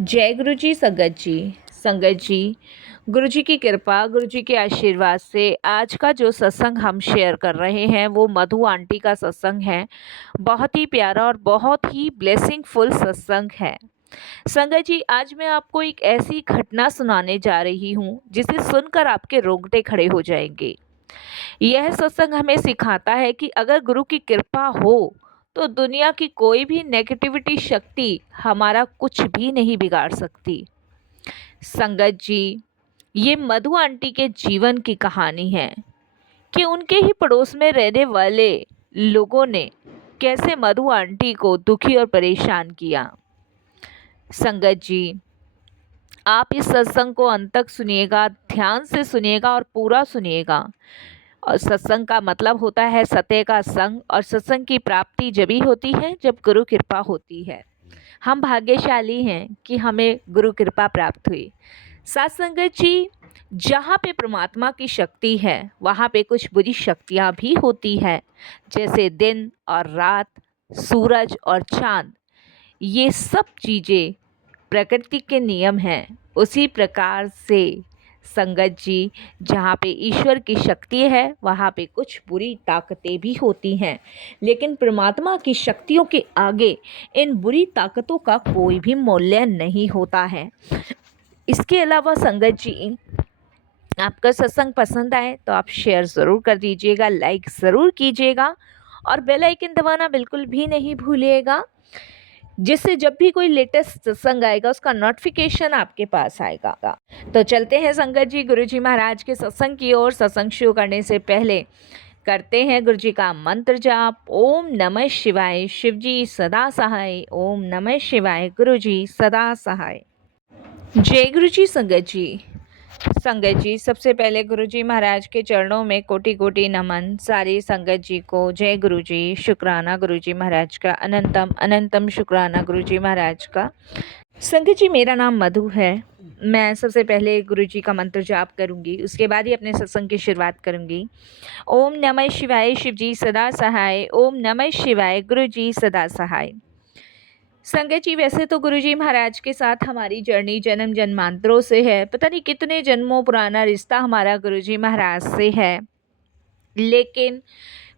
जय गुरु जी संगत जी। संगत जी, गुरु जी की कृपा, गुरु जी के आशीर्वाद से आज का जो सत्संग हम शेयर कर रहे हैं वो मधु आंटी का सत्संग है। बहुत ही प्यारा और बहुत ही ब्लेसिंगफुल सत्संग है। संगत जी, आज मैं आपको एक ऐसी घटना सुनाने जा रही हूँ जिसे सुनकर आपके रोंगटे खड़े हो जाएंगे। यह सत्संग हमें सिखाता है कि अगर गुरु की कृपा हो तो दुनिया की कोई भी नेगेटिविटी शक्ति हमारा कुछ भी नहीं बिगाड़ सकती। संगत जी, ये मधु आंटी के जीवन की कहानी है कि उनके ही पड़ोस में रहने वाले लोगों ने कैसे मधु आंटी को दुखी और परेशान किया। संगत जी, आप इस सत्संग को अंत तक सुनिएगा, ध्यान से सुनिएगा और पूरा सुनिएगा। और सत्संग का मतलब होता है सत्य का संग, और सत्संग की प्राप्ति जब ही होती है जब गुरु कृपा होती है। हम भाग्यशाली हैं कि हमें गुरु कृपा प्राप्त हुई। साथ संगत जी, जहाँ पे परमात्मा की शक्ति है वहाँ पे कुछ बुरी शक्तियाँ भी होती है, जैसे दिन और रात, सूरज और चांद। ये सब चीज़ें प्रकृति के नियम हैं। उसी प्रकार से संगत जी, जहाँ पे ईश्वर की शक्ति है वहाँ पे कुछ बुरी ताकतें भी होती हैं, लेकिन परमात्मा की शक्तियों के आगे इन बुरी ताकतों का कोई भी मूल्य नहीं होता है। इसके अलावा संगत जी, आपका सत्संग पसंद आए तो आप शेयर ज़रूर कर दीजिएगा, लाइक ज़रूर कीजिएगा और बेल आइकन दबाना बिल्कुल भी नहीं भूलिएगा, जिससे जब भी कोई लेटेस्ट सत्संग आएगा उसका नोटिफिकेशन आपके पास आएगा। तो चलते हैं संगत जी गुरुजी महाराज के सत्संग की ओर। सत्संग शुरू करने से पहले करते हैं गुरु जी का मंत्र जाप। ओम नमः शिवाय, शिव जी सदा सहाय। ओम नमः शिवाय, गुरु जी सदा सहाय। जय गुरु जी संगत जी। संगत जी, सबसे पहले गुरु जी महाराज के चरणों में कोटि कोटि नमन। सारी संगत जी को जय गुरु जी, शुक्राना गुरु जी महाराज का, अनंतम अनंतम शुक्राना गुरु जी महाराज का। संगत जी, मेरा नाम मधु है। मैं सबसे पहले गुरु जी का मंत्र जाप करूंगी, उसके बाद ही अपने सत्संग की शुरुआत करूंगी। ओम नमः शिवाय, शिव जी सदा सहाय। ओम नमः शिवाय, गुरु जी सदा सहाय। संगत जी, वैसे तो गुरुजी महाराज के साथ हमारी जर्नी जन्म जन्मांतरों से है। पता नहीं कितने जन्मों पुराना रिश्ता हमारा गुरुजी महाराज से है, लेकिन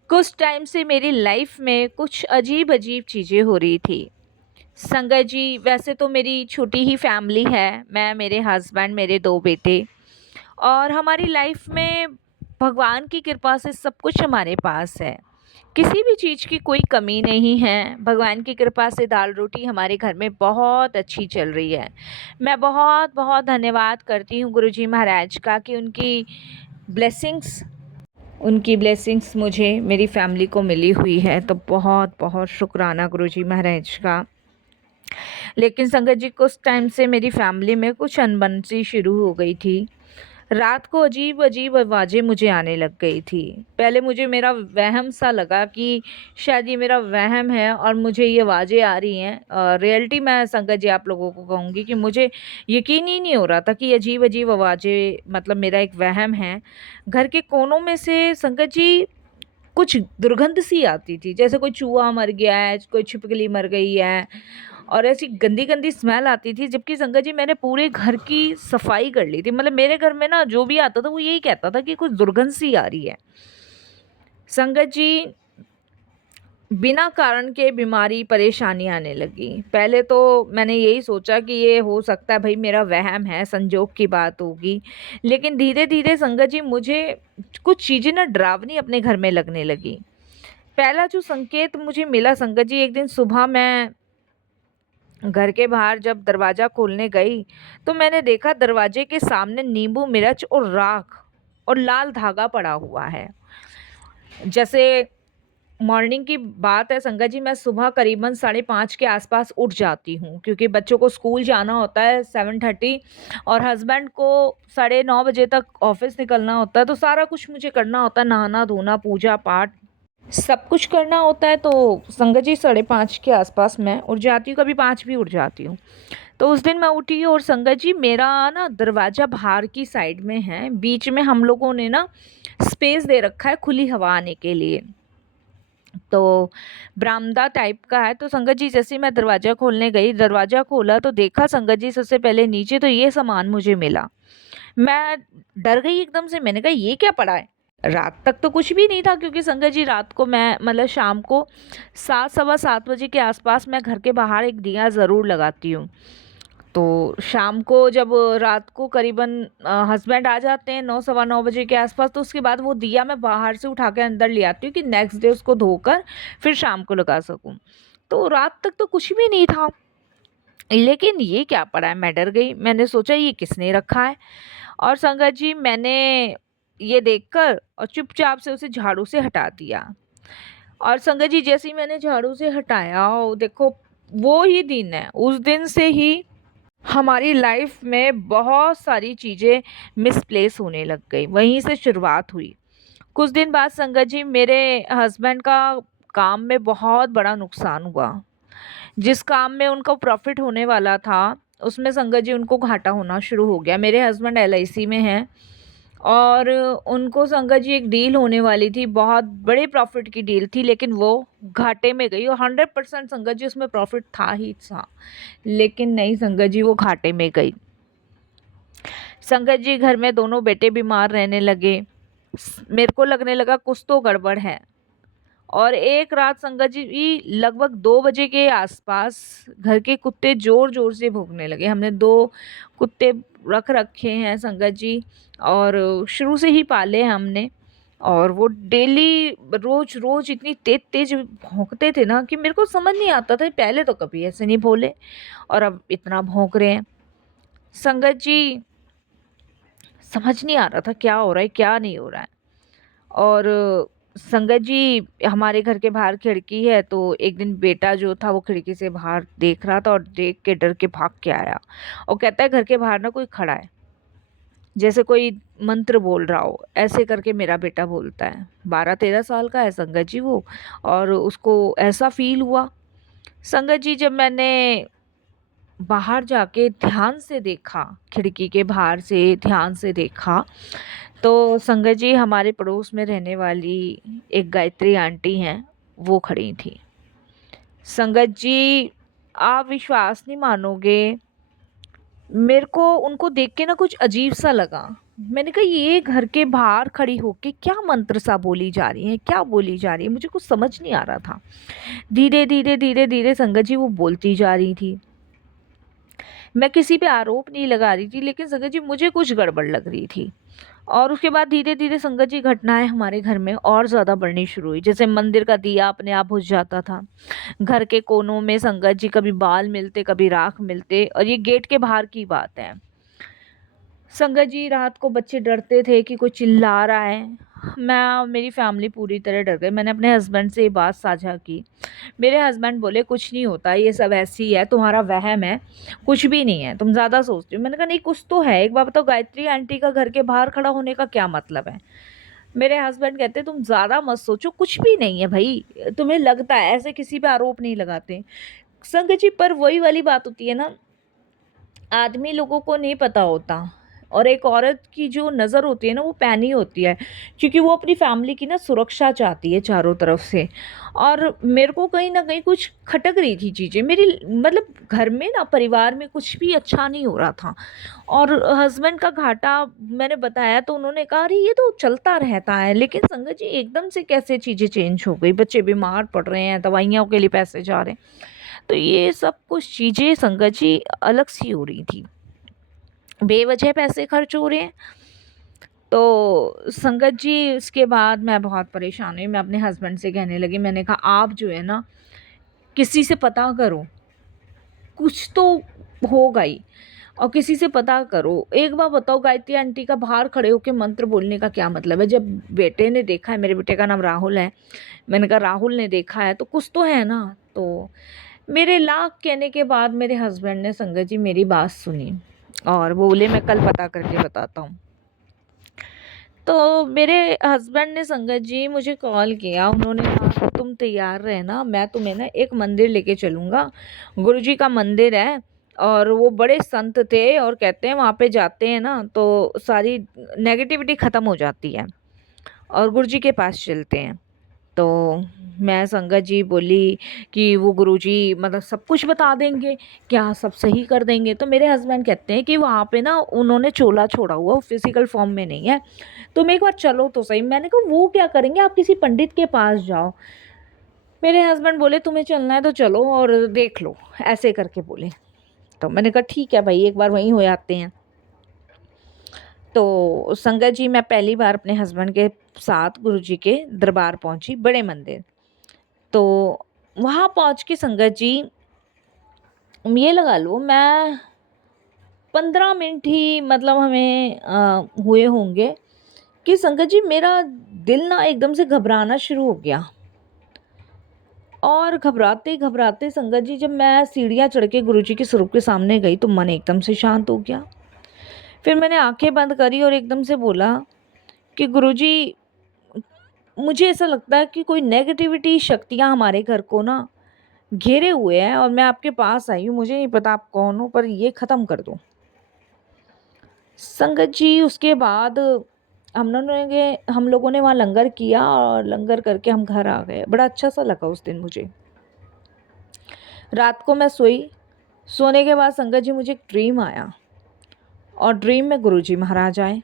कुछ टाइम से मेरी लाइफ में कुछ अजीब अजीब चीज़ें हो रही थी। संगत जी, वैसे तो मेरी छोटी ही फैमिली है, मैं, मेरे हस्बैंड, मेरे 2 बेटे, और हमारी लाइफ में भगवान की कृपा से सब कुछ हमारे पास है। किसी भी चीज़ की कोई कमी नहीं है। भगवान की कृपा से दाल रोटी हमारे घर में बहुत अच्छी चल रही है। मैं बहुत बहुत धन्यवाद करती हूँ गुरुजी महाराज का कि उनकी ब्लेसिंग्स मुझे, मेरी फैमिली को मिली हुई है। तो बहुत बहुत शुक्राना गुरुजी महाराज का। लेकिन संगत जी, कुछ टाइम से मेरी फैमिली में कुछ अनबन सी शुरू हो गई थी। रात को अजीब अजीब आवाज़ें मुझे आने लग गई थी। पहले मुझे मेरा वहम सा लगा कि शायद ये मेरा वहम है और मुझे ये आवाज़ें आ रही हैं। रियलिटी मैं संगत जी आप लोगों को कहूँगी कि मुझे यकीन ही नहीं हो रहा था कि अजीब अजीब आवाज़ें मतलब मेरा एक वहम है। घर के कोनों में से संगत जी कुछ दुर्गंध सी आती थी, जैसे कोई चूहा मर गया है, कोई छिपकली मर गई है, और ऐसी गंदी गंदी स्मेल आती थी। जबकि संगत जी, मैंने पूरे घर की सफाई कर ली थी। मतलब मेरे घर में ना जो भी आता था वो यही कहता था कि कुछ दुर्गंध सी आ रही है। संगत जी, बिना कारण के बीमारी परेशानी आने लगी। पहले तो मैंने यही सोचा कि ये हो सकता है भाई मेरा वहम है, संजोग की बात होगी, लेकिन धीरे धीरे संगत जी मुझे कुछ चीज़ें ना डरावनी अपने घर में लगने लगी। पहला जो संकेत मुझे मिला संगत जी, एक दिन सुबह मैं घर के बाहर जब दरवाज़ा खोलने गई तो मैंने देखा दरवाजे के सामने नींबू मिर्च और राख और लाल धागा पड़ा हुआ है। जैसे मॉर्निंग की बात है संगत जी, मैं सुबह करीबन 5:30 के आसपास उठ जाती हूँ, क्योंकि बच्चों को स्कूल जाना होता है 7:30 और हस्बैंड को 9:30 बजे तक ऑफिस निकलना होता है। तो सारा कुछ मुझे करना होता है, नहाना धोना पूजा पाठ सब कुछ करना होता है। तो संगत जी 5:30 के आसपास मैं उठ जाती हूँ, कभी 5 भी उठ जाती हूँ। तो उस दिन मैं उठी और संगत जी मेरा ना दरवाज़ा बाहर की साइड में है, बीच में हम लोगों ने ना स्पेस दे रखा है खुली हवा आने के लिए। तो बरामदा टाइप का है। तो संगत जी जैसे ही मैं दरवाज़ा खोलने गई, दरवाज़ा खोला तो देखा संगत जी सबसे पहले नीचे तो ये सामान मुझे मिला। मैं डर गई एकदम से, मैंने कहा ये क्या पड़ा है? रात तक तो कुछ भी नहीं था, क्योंकि संगत जी रात को मैं मतलब शाम को 7 सवा 7 बजे के आसपास मैं घर के बाहर एक दिया ज़रूर लगाती हूँ। तो शाम को जब रात को करीबन हस्बैंड आ जाते हैं 9 सवा 9 बजे के आसपास, तो उसके बाद वो दिया मैं बाहर से उठा के अंदर ले आती हूँ कि नेक्स्ट डे उसको धोकर फिर शाम को लगा सकूँ। तो रात तक तो कुछ भी नहीं था, लेकिन ये क्या पड़ा है? मैं डर गई। मैंने सोचा ये किसने रखा है? और संगत जी मैंने ये देखकर और चुपचाप से उसे झाड़ू से हटा दिया। और संगत जी जैसे ही मैंने झाड़ू से हटाया, ओ देखो वो ही दिन है, उस दिन से ही हमारी लाइफ में बहुत सारी चीज़ें मिसप्लेस होने लग गई, वहीं से शुरुआत हुई। कुछ दिन बाद संगत जी मेरे हस्बैंड का काम में बहुत बड़ा नुकसान हुआ। जिस काम में उनको प्रॉफिट होने वाला था, उसमें संगत जी उनको घाटा होना शुरू हो गया। मेरे हस्बैंड एलआईसी में हैं और उनको संगत जी एक डील होने वाली थी, बहुत बड़े प्रॉफिट की डील थी, लेकिन वो घाटे में गई और 100% संगत जी उसमें प्रॉफिट था ही था, लेकिन नहीं संगत जी वो घाटे में गई। संगत जी घर में दोनों बेटे बीमार रहने लगे। मेरे को लगने लगा कुछ तो गड़बड़ है। और एक रात संगत जी लगभग 2 बजे के आसपास घर के कुत्ते ज़ोर-ज़ोर से भौंकने लगे। हमने 2 कुत्ते रख रखे हैं संगत जी, और शुरू से ही पाले हैं हमने, और वो डेली रोज़-रोज़ इतनी तेज़-तेज़ भौंकते थे ना कि मेरे को समझ नहीं आता था, पहले तो कभी ऐसे नहीं बोले और अब इतना भौंक रहे हैं। संगत जी समझ नहीं आ रहा था क्या हो रहा है, क्या नहीं हो रहा है। और संगत जी हमारे घर के बाहर खिड़की है, तो एक दिन बेटा जो था वो खिड़की से बाहर देख रहा था और देख के डर के भाग के आया और कहता है घर के बाहर ना कोई खड़ा है, जैसे कोई मंत्र बोल रहा हो, ऐसे करके मेरा बेटा बोलता है। 12-13 साल का है संगत जी वो, और उसको ऐसा फील हुआ। संगत जी जब मैंने बाहर जाके ध्यान से देखा, खिड़की के बाहर से ध्यान से देखा, तो संगत जी हमारे पड़ोस में रहने वाली एक गायत्री आंटी हैं, वो खड़ी थी। संगत जी आप विश्वास नहीं मानोगे, मेरे को उनको देख के ना कुछ अजीब सा लगा। मैंने कहा ये घर के बाहर खड़ी होके क्या मंत्र सा बोली जा रही है, क्या बोली जा रही है, मुझे कुछ समझ नहीं आ रहा था। धीरे धीरे धीरे धीरे संगत जी वो बोलती जा रही थी। मैं किसी पे आरोप नहीं लगा रही थी, लेकिन संगत जी मुझे कुछ गड़बड़ लग रही थी। और उसके बाद धीरे-धीरे संगत जी घटनाएँ हमारे घर में और ज़्यादा बढ़नी शुरू हुई। जैसे मंदिर का दिया अपने आप बुझ जाता था। घर के कोनों में संगत जी कभी बाल मिलते, कभी राख मिलते, और ये गेट के बाहर की बात है। संगत जी रात को बच्चे डरते थे कि कोई चिल्ला रहा है। मैं और मेरी फैमिली पूरी तरह डर गए। मैंने अपने हस्बैंड से ये बात साझा की। मेरे हस्बैंड बोले कुछ नहीं होता, ये सब ऐसे ही है, तुम्हारा वहम है, कुछ भी नहीं है, तुम ज़्यादा सोचती हो। मैंने कहा नहीं कुछ तो है, एक बार बताओ गायत्री आंटी का घर के बाहर खड़ा होने का क्या मतलब है? मेरे हस्बैंड कहते तुम ज़्यादा मत सोचो, कुछ भी नहीं है भई, तुम्हें लगता है, ऐसे किसी पे आरोप नहीं लगाते। संगत जी पर वही वाली बात होती है ना, आदमी लोगों को नहीं पता होता, और एक औरत की जो नज़र होती है ना वो पैनी होती है, क्योंकि वो अपनी फैमिली की ना सुरक्षा चाहती है चारों तरफ से। और मेरे को कहीं ना कहीं कुछ खटक रही थी चीज़ें, मेरी मतलब घर में ना परिवार में कुछ भी अच्छा नहीं हो रहा था। और हस्बैंड का घाटा मैंने बताया तो उन्होंने कहा अरे ये तो चलता रहता है, लेकिन संगत जी एकदम से कैसे चीज़ें चेंज हो गई, बच्चे बीमार पड़ रहे हैं, दवाइयों के लिए पैसे जा रहे हैं, तो ये सब कुछ चीज़ें संगत जी अलग सी हो रही थी, बेवजह पैसे खर्च हो रहे हैं। तो संगत जी उसके बाद मैं बहुत परेशान हुई, मैं अपने हस्बैंड से कहने लगी, मैंने कहा आप जो है ना किसी से पता करो, कुछ तो होगा ही, और किसी से पता करो। एक बार बताओ गायत्री आंटी का बाहर खड़े होकर मंत्र बोलने का क्या मतलब है? जब बेटे ने देखा है, मेरे बेटे का नाम राहुल है, मैंने कहा राहुल ने देखा है तो कुछ तो है ना। तो मेरे लाख कहने के बाद मेरे हस्बैंड ने संगत जी मेरी बात सुनी और बोले मैं कल पता करके बताता हूँ। तो मेरे हस्बैंड ने संगत जी मुझे कॉल किया, उन्होंने कहा तुम तैयार रहना, मैं तुम्हें ना एक मंदिर लेके चलूँगा, गुरुजी का मंदिर है, और वो बड़े संत थे और कहते हैं वहाँ पे जाते हैं ना तो सारी नेगेटिविटी ख़त्म हो जाती है, और गुरुजी के पास चलते हैं। तो मैं संगत जी बोली कि वो गुरुजी मतलब सब कुछ बता देंगे, क्या सब सही कर देंगे? तो मेरे हस्बैंड कहते हैं कि वहाँ पे ना उन्होंने चोला छोड़ा हुआ, फिजिकल फॉर्म में नहीं है, तुम एक बार चलो तो सही। मैंने कहा वो क्या करेंगे, आप किसी पंडित के पास जाओ। मेरे हस्बैंड बोले तुम्हें चलना है तो चलो और देख लो, ऐसे करके बोले। तो मैंने कहा ठीक है भाई, एक बार वहीं हो आते हैं। तो संगत जी, मैं पहली बार अपने हस्बैंड के साथ गुरुजी के दरबार पहुंची, बड़े मंदिर। तो वहाँ पहुंच के संगत जी, ये लगा लो मैं 15 मिनट ही मतलब हमें हुए होंगे कि संगत जी मेरा दिल ना एकदम से घबराना शुरू हो गया। और घबराते घबराते संगत जी, जब मैं सीढ़ियाँ चढ़ के गुरुजी के स्वरूप के सामने गई तो मन एकदम से शांत हो गया। फिर मैंने आंखें बंद करी और एकदम से बोला कि गुरुजी, मुझे ऐसा लगता है कि कोई नेगेटिविटी शक्तियाँ हमारे घर को ना घेरे हुए हैं और मैं आपके पास आई हूँ, मुझे नहीं पता आप कौन हो, पर ये ख़त्म कर दो। संगत जी, उसके बाद हम लोगों ने वहाँ लंगर किया और लंगर करके हम घर आ गए। बड़ा अच्छा सा लगा उस दिन मुझे। रात को मैं सोई, सोने के बाद संगत जी मुझे एक ड्रीम आया और ड्रीम में गुरुजी महाराज आए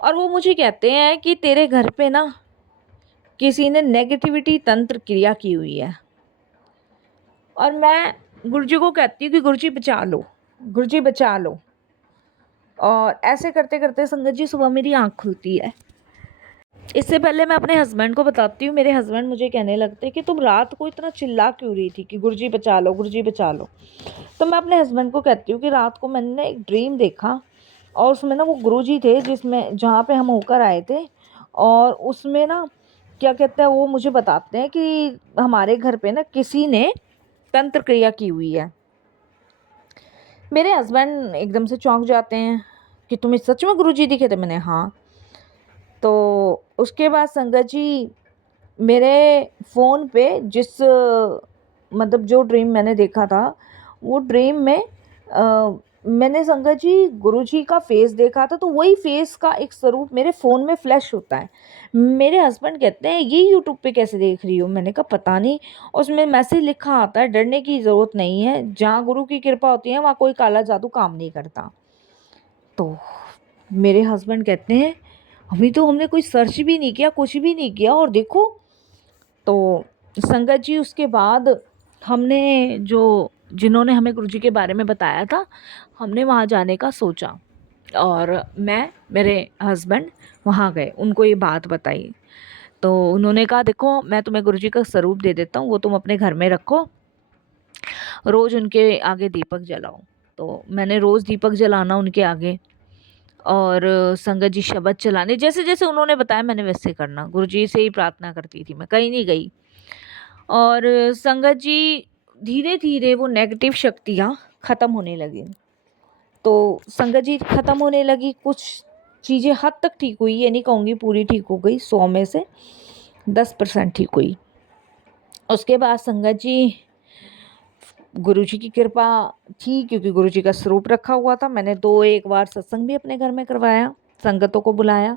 और वो मुझे कहते हैं कि तेरे घर पे ना किसी ने नेगेटिविटी तंत्र क्रिया की हुई है। और मैं गुरुजी को कहती हूँ कि गुरुजी बचा लो, गुरुजी बचा लो। और ऐसे करते करते संगत जी सुबह मेरी आँख खुलती है। इससे पहले मैं अपने हस्बैंड को बताती हूँ, मेरे हस्बैंड मुझे कहने लगते कि तुम रात को इतना चिल्ला क्यों रही थी कि गुरुजी बचा लो, गुरुजी बचा लो। तो मैं अपने हस्बैंड को कहती हूँ कि रात को मैंने ना एक ड्रीम देखा और उसमें ना वो गुरुजी थे जिसमें जहाँ पे हम होकर आए थे। और उसमें ना क्या कहते हैं, वो मुझे बताते हैं कि हमारे घर पे ना किसी ने तंत्र क्रिया की हुई है। मेरे हस्बैंड एकदम से चौंक जाते हैं कि तुम्हें सच में गुरुजी दिखे थे? मैंने हाँ। तो उसके बाद संगत जी मेरे फ़ोन पे मतलब जो ड्रीम मैंने देखा था, वो ड्रीम में मैंने संगत जी गुरुजी का फेस देखा था, तो वही फेस का एक स्वरूप मेरे फ़ोन में फ्लैश होता है। मेरे हस्बैंड कहते हैं ये यूट्यूब पे कैसे देख रही हो? मैंने कहा पता नहीं। उसमें मैसेज लिखा आता है, डरने की ज़रूरत नहीं है, जहाँ गुरु की कृपा होती है वहाँ कोई काला जादू काम नहीं करता। तो मेरे हस्बैंड कहते हैं अभी तो हमने कोई सर्च भी नहीं किया, कुछ भी नहीं किया और देखो। तो संगत जी उसके बाद हमने जो जिन्होंने हमें गुरुजी के बारे में बताया था, हमने वहाँ जाने का सोचा और मैं मेरे हस्बैंड वहाँ गए, उनको ये बात बताई। तो उन्होंने कहा देखो मैं तुम्हें गुरुजी का स्वरूप दे देता हूँ, वो तुम अपने घर में रखो, रोज़ उनके आगे दीपक जलाओ। तो मैंने रोज़ दीपक जलाना उनके आगे और संगत जी शब्द चलाने, जैसे जैसे उन्होंने बताया मैंने वैसे करना। गुरुजी से ही प्रार्थना करती थी, मैं कहीं नहीं गई। और संगत जी धीरे धीरे वो नेगेटिव शक्तियाँ ख़त्म होने लगी। तो संगत जी ख़त्म होने लगी, कुछ चीज़ें हद तक ठीक हुई, ये नहीं कहूँगी पूरी ठीक हो गई, 100 में से 10% ठीक हुई। उसके बाद संगत जी गुरुजी की कृपा थी, क्योंकि गुरुजी का स्वरूप रखा हुआ था। मैंने 1 बार सत्संग भी अपने घर में करवाया, संगतों को बुलाया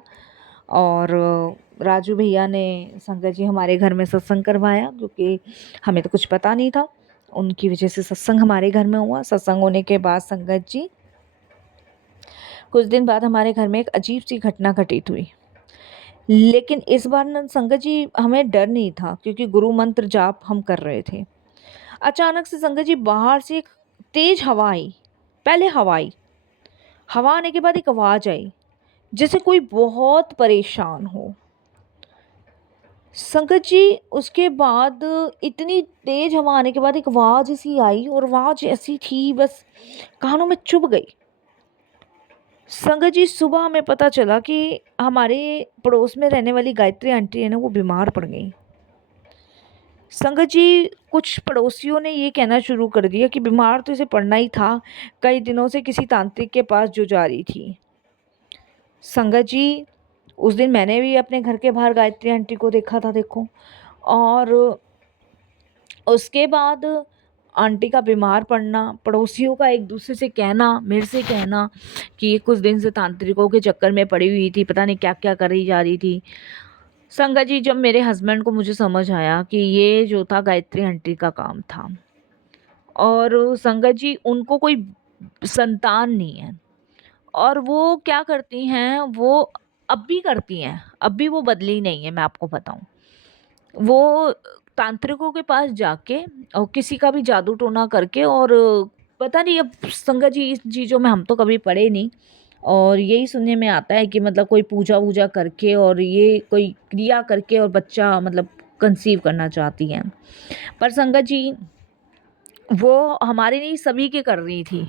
और राजू भैया ने संगत जी हमारे घर में सत्संग करवाया, क्योंकि हमें तो कुछ पता नहीं था। उनकी वजह से सत्संग हमारे घर में हुआ। सत्संग होने के बाद संगत जी कुछ दिन बाद हमारे घर में एक अजीब सी घटना घटित हुई। लेकिन इस बार न संगत जी हमें डर नहीं था, क्योंकि गुरु मंत्र जाप हम कर रहे थे। अचानक से संगत जी बाहर से एक तेज हवा आई। पहले हवा आई, हवा आने के बाद एक आवाज़ आई, जैसे कोई बहुत परेशान हो। संगत जी उसके बाद इतनी तेज हवा आने के बाद एक आवाज़ ऐसी आई और आवाज़ ऐसी थी, बस कानों में चुभ गई। संगत जी सुबह हमें पता चला कि हमारे पड़ोस में रहने वाली गायत्री आंटी है ना, वो बीमार पड़ गई। संगत जी कुछ पड़ोसियों ने ये कहना शुरू कर दिया कि बीमार तो इसे पड़ना ही था, कई दिनों से किसी तांत्रिक के पास जो जा रही थी। संगत जी उस दिन मैंने भी अपने घर के बाहर गायत्री आंटी को देखा था, देखो। और उसके बाद आंटी का बीमार पड़ना, पड़ोसियों का एक दूसरे से कहना, मेरे से कहना कि ये कुछ दिन से तांत्रिकों के चक्कर में पड़ी हुई थी, पता नहीं क्या क्या कर रही जा रही थी। संगत जी, जब मेरे हस्बैंड को मुझे समझ आया कि ये जो था गायत्री आंटी का काम था, और संगत जी उनको कोई संतान नहीं है, और वो क्या करती हैं, वो अब भी करती हैं, अब भी वो बदली नहीं है। मैं आपको बताऊं, वो तांत्रिकों के पास जाके और किसी का भी जादू टोना करके, और पता नहीं, अब संगत जी इस चीज़ों में हम तो कभी पढ़े नहीं, और यही सुनने में आता है कि मतलब कोई पूजा वूजा करके और ये कोई क्रिया करके और बच्चा मतलब कंसीव करना चाहती हैं। पर संगत जी वो हमारे नहीं, सभी के कर रही थी,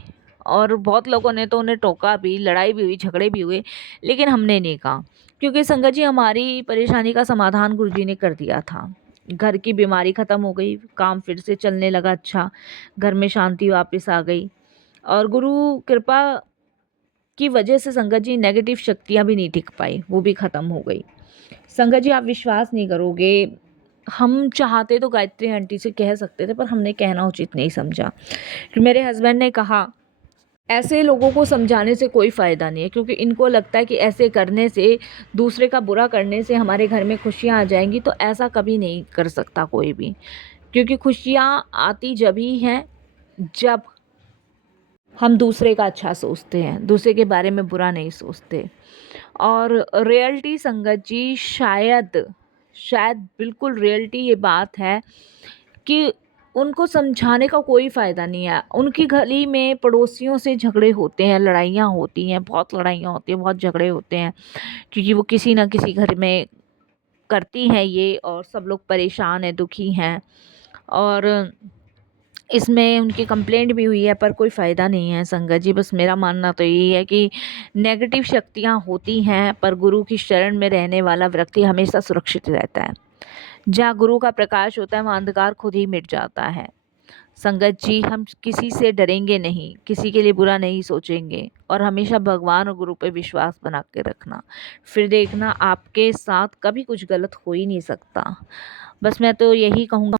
और बहुत लोगों ने तो उन्हें टोका भी, लड़ाई भी हुई, झगड़े भी हुए, लेकिन हमने नहीं कहा, क्योंकि संगत जी हमारी परेशानी का समाधान गुरुजी ने कर दिया था। घर की बीमारी ख़त्म हो गई, काम फिर से चलने लगा, अच्छा, घर में शांति वापस आ गई, और गुरु कृपा की वजह से संगत जी नेगेटिव शक्तियाँ भी नहीं टिक पाई, वो भी ख़त्म हो गई। संगत जी आप विश्वास नहीं करोगे, हम चाहते तो गायत्री आंटी से कह सकते थे, पर हमने कहना उचित नहीं समझा। फिर मेरे हस्बैंड ने कहा, ऐसे लोगों को समझाने से कोई फ़ायदा नहीं है, क्योंकि इनको लगता है कि ऐसे करने से, दूसरे का बुरा करने से हमारे घर में खुशियाँ आ जाएंगी, तो ऐसा कभी नहीं कर सकता कोई भी, क्योंकि खुशियाँ आती जब ही हैं जब हम दूसरे का अच्छा सोचते हैं, दूसरे के बारे में बुरा नहीं सोचते। और रियलिटी संगत जी, शायद शायद बिल्कुल रियलिटी ये बात है कि उनको समझाने का कोई फ़ायदा नहीं है। उनकी गली में पड़ोसियों से झगड़े होते हैं, लड़ाइयाँ होती हैं, बहुत लड़ाइयाँ होती हैं, बहुत झगड़े होते हैं, क्योंकि वो किसी न किसी घर में करती हैं ये, और सब लोग परेशान हैं, दुखी हैं, और इसमें उनकी कंप्लेंट भी हुई है, पर कोई फ़ायदा नहीं है संगत जी। बस मेरा मानना तो यही है कि नेगेटिव शक्तियाँ होती हैं, पर गुरु की शरण में रहने वाला व्यक्ति हमेशा सुरक्षित रहता है। जहाँ गुरु का प्रकाश होता है, वहाँ अंधकार खुद ही मिट जाता है। संगत जी, हम किसी से डरेंगे नहीं, किसी के लिए बुरा नहीं सोचेंगे, और हमेशा भगवान और गुरु पे विश्वास बना के रखना। फिर देखना आपके साथ कभी कुछ गलत हो ही नहीं सकता। बस मैं तो यही कहूँगा।